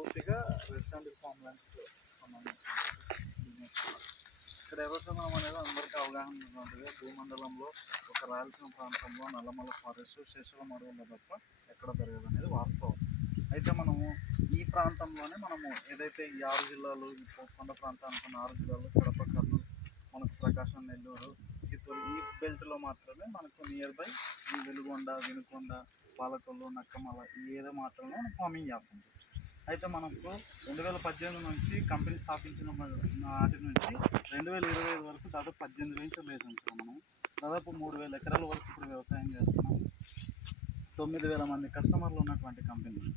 పూర్తిగా red sandal form lands సంబంధించిన business. ఇక్కడ ఎర్రచందనం అనేది అందరికీ అవగాహన ఉంటుంది. భూమండలంలో ఒక రాయలసీమ ప్రాంతంలో నల్లమల్ల ఫారెస్ట్, శ్రీశైలం అడవుల్లో తప్ప ఎక్కడ పెరగదు అనేది వాస్తవం. అయితే మనము ఈ ప్రాంతంలోనే మనము ఏదైతే ఈ 6 జిల్లాలు, ఈ కొండ ప్రాంతానికి ఉన్న 6 జిల్లాలు, కడప, కర్నూలు, మనకు ప్రకాశం, నెల్లూరు, చిత్తూరు, ఈ బెల్ట్లో మాత్రమే మనకు నియర్ బై ఈ వెలుగొండ, వినుకొండ, పాలకొల్లు, నక్కమల ఈ ఏదో మాత్రమే మనం ఫార్మింగ్ చేస్తాం. అయితే మనకు 2018 నుంచి కంపెనీ స్థాపించిన నాటి నుంచి 2025 వరకు దాదాపు 18 వెంచర్లు వేసాం సార్. మనం దాదాపు 3000 ఎకరాల వరకు ఇప్పుడు వ్యవసాయం చేస్తున్నాం. 9000 మంది కస్టమర్లు ఉన్నటువంటి కంపెనీ.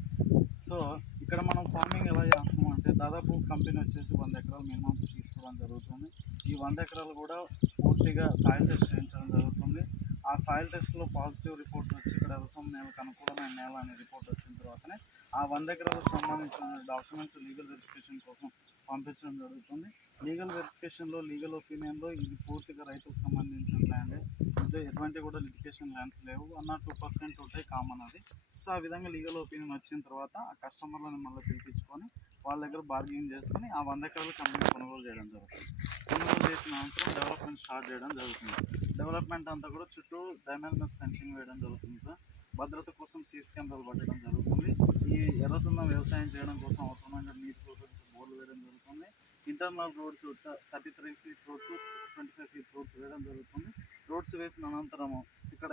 సో ఇక్కడ మనం ఫార్మింగ్ ఎలా చేస్తాము అంటే దాదాపు కంపెనీ వచ్చేసి 100 ఎకరాలు మినిమం తీసుకోవడం జరుగుతుంది. ఈ 100 ఎకరాలు కూడా పూర్తిగా సాయిల్ టెస్ట్ చేయించడం జరుగుతుంది. ఆ సాయిల్ టెస్ట్లో పాజిటివ్ రిపోర్ట్స్ వచ్చి ఇక్కడ వ్యవసాయం నేలకు అనుకూలమైన నేల అనే రిపోర్ట్ వచ్చిన తర్వాతనే ఆ 100 ఎకరాలకు సంబంధించిన డాక్యుమెంట్స్ లీగల్ వెరిఫికేషన్ కోసం పంపించడం జరుగుతుంది. లీగల్ వెరిఫికేషన్లో, లీగల్ ఒపీనియన్లో ఇది పూర్తిగా రైతులకు సంబంధించిన ల్యాండే. అంటే ఎటువంటి కూడా లిటిగేషన్ ల్యాండ్స్ లేవు. 1-2% ఉంటాయి కామన్ అది. సో ఆ విధంగా లీగల్ ఒపీనియన్ వచ్చిన తర్వాత ఆ కస్టమర్లను మళ్ళీ పిలిపించుకొని వాళ్ళ దగ్గర బార్గెనింగ్ చేసుకొని ఆ 100 ఎకరాలు కంపెనీ కొనుగోలు చేయడం జరుగుతుంది. కొనుగోలు చేసిన అనంతరం డెవలప్మెంట్ స్టార్ట్ చేయడం జరుగుతుంది. డెవలప్మెంట్ అంతా కూడా చుట్టూ డైమెన్షనల్ ఫెన్సింగ్ వేయడం జరుగుతుంది సార్. భద్రత కోసం సీసీ కెమెరాలు పట్టడం జరుగుతుంది. ఈ ఎర్రచందనం వ్యవసాయం చేయడం కోసం అవసరమైన నీటి కోసం బోర్లు వేయడం జరుగుతుంది. Internal roads 33 feet roads, 25 feet roads వేయడం జరుగుతుంది. రోడ్స్ వేసిన అనంతరము